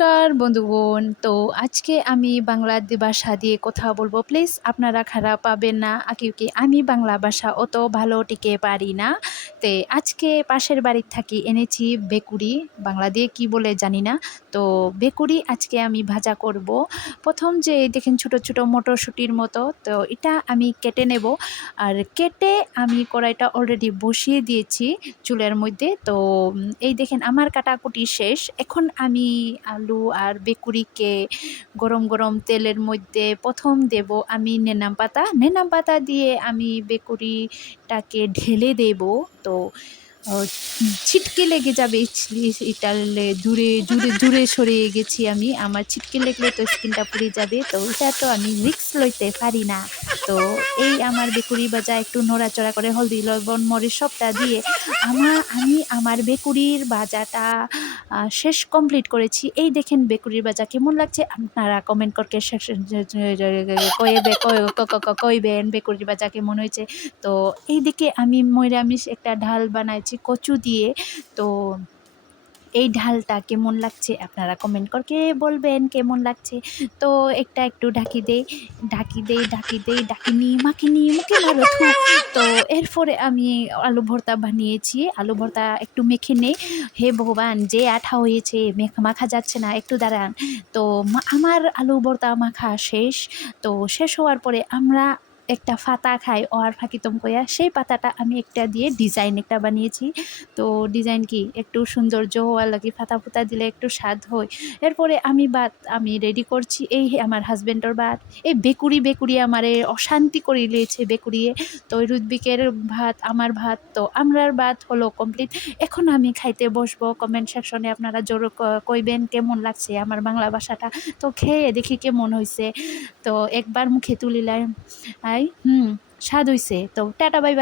নমস্কার বন্ধুগণ। তো আজকে আমি বাংলা ভাষা দিয়ে কথা বলবো। প্লিজ আপনারা খারাপ পাবেন না। কি আমি বাংলা ভাষা অত ভালো টিকে পারি না। তে আজকে পাশের বাড়ির থাকি এনেছি বেকুড়ি, বাংলা দিয়ে কি বলে জানি না। তো বেকুড়ি আজকে আমি ভাজা করব। প্রথম যে দেখেন ছোট ছোট মটরশুঁটির মতো, তো এটা আমি কেটে নেব। আর কেটে আমি কড়াইটা অলরেডি বসিয়ে দিয়েছি চুলের মধ্যে। তো এই দেখেন আমার কাটাকুটি শেষ। এখন আমি আলু আর বেকুড়িকে গরম গরম তেলের মধ্যে প্রথম দেব আমি নেনাম পাতা দিয়ে আমি বেকুড়িটাকে ঢেলে দেব। তো ছিটকে লেগে যাবে, এটালে দূরে দূরে দূরে সরে গেছি আমি, আমার ছিটকে লেগলে তো স্কিনটা পুড়ে যাবে, তো এটা তো আমি রিস্ক লইতে পারি না। তো এই আমার বেকুড়ি ভাজা একটু নড়াচড়া করে হলদি লবণ মরিচ সবটা দিয়ে আমি আমার বেকুড়ির ভাজাটা শেষ কমপ্লিট করেছি। এই দেখেন বেকুড়ির ভাজা কেমন লাগছে আপনারা কমেন্ট করকে কইবেন বেকুড়ির ভাজা কেমন হয়েছে। তো এইদিকে আমি নিরামিষ একটা ঢাল বানাইছি কচু দিয়ে। তো এই ঢালটা কেমন লাগছে আপনারা কমেন্ট করকে বলবেন কেমন লাগছে। তো একটু ঢাকি নিয়ে মুখে মারো থু। তো এরপরে আমি আলু ভর্তা বানিয়েছি, আলু ভর্তা একটু মেখে নেই। হে ভগবান, যে আঠা হয়েছে, মাখা যাচ্ছে না, একটু দাঁড়ান। তো আমার আলু ভর্তা মাখা শেষ। তো শেষ হওয়ার পরে আমরা একটা পাতা খাই আর ফাঁকিতম কইয়া, সেই পাতাটা আমি একটা দিয়ে ডিজাইন একটা বানিয়েছি। তো ডিজাইন কি একটু সৌন্দর্য হওয়ার লাগে, পাতা ফুতা দিলে একটু স্বাদ হয়। এরপরে আমি রেডি করছি, এই আমার হাজব্যান্ডর ভাত। এই বেকুড়ি আমারে অশান্তি করে লিয়েছে বেকুড়িয়ে। তো রুদ্বিকের ভাত, আমার ভাত, তো আমরার ভাত হলো কমপ্লিট। এখন আমি খাইতে বসবো। কমেন্ট সেকশনে আপনারা জোর কইবেন কেমন লাগছে আমার বাংলা ভাষাটা। তো খেয়ে দেখি কেমন হয়েছে। তো একবার মুখে তুলিলাম, স্বাদ হয়েছে। তো টাটা বাই বাই।